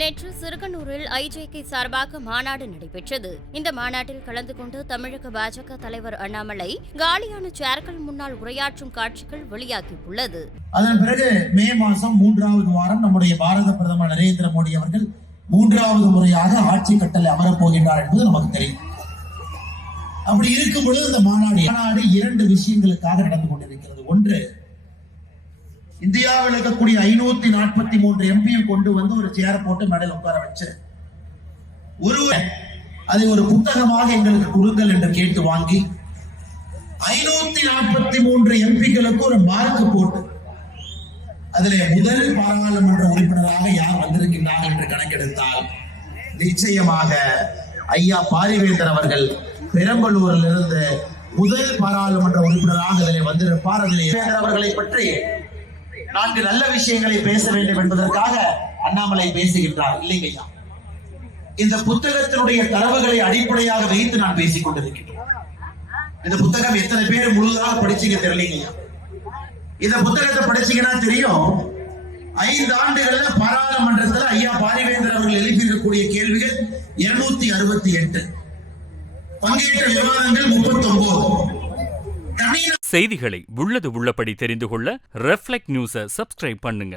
நேற்று சிறுகனூரில் ஐஜேகே சார்பாக மாநாடு நடைபெற்றது. இந்த மாநாட்டில் கலந்து கொண்டு தமிழக பாஜக தலைவர் அண்ணாமலை காலியான சேர்கள் முன்னால் உரையாற்றும் காட்சிகள் வெளியாகியுள்ளது. அதன் பிறகு மே மாதம் 3வது வாரம் நம்முடைய பாரத பிரதமர் நரேந்திர மோடி அவர்கள் 3வது முறையாக ஆட்சி கட்டளை அமரப் போகின்றார் என்பது நமக்கு தெரியும். அப்படி இருக்கும் பொழுது இந்த மாநாடு 2 விஷயங்களுக்காக நடந்து கொண்டிருக்கிறது. ஒன்று, இந்தியாவில் இருக்கக்கூடிய 543 எம்பியை கொண்டு வந்து ஒரு சேர் போட்டு மேடையில் உட்கார வச்சு அதை ஒரு புத்தகமாக எங்களுக்கு கொடுங்கள் என்று கேட்டு வாங்கி 543 எம்பிக்களுக்கு ஒரு மார்க் போட்டு அதிலே முதல் பாராளுமன்ற உறுப்பினராக யார் வந்திருக்கின்றார்கள் என்று கணக்கெடுத்தால் நிச்சயமாக ஐயா பாரிவேந்தர் அவர்கள் பெரம்பலூரில் இருந்து முதல் பாராளுமன்ற உறுப்பினராக அதிலே வந்திருப்பார். அதிலே அவர்களை பற்றி 4 நல்ல விஷயங்களை பேச வேண்டும் என்பதற்காக அண்ணாமலை பேசுகின்றார். இல்லைங்க ஐயா, இந்த புத்தகத்தினுடைய தரவுகளை அடிப்படையாக வைத்து நான் பேசிக் கொண்டிருக்கிறேன். இந்த புத்தகம் எத்தனை பேர் முழுதாக படிச்சீங்க தெரியலீங்க ஐயா. இந்த புத்தகத்தை படிச்சீங்கன்னா தெரியும், 5 ஆண்டுகள்ல பாராளுமன்றத்தில் ஐயா பாரிவேந்தர் அவர்கள் எழுப்பியிருக்கக்கூடிய கேள்விகள் 268, பங்கேற்ற விவாதங்கள் 39. செய்திகளை உள்ளது உள்ளபடி தெரிந்து கொள்ள ரெஃப்ளெக்ட் நியூஸை சப்ஸ்கிரைப் பண்ணுங்க.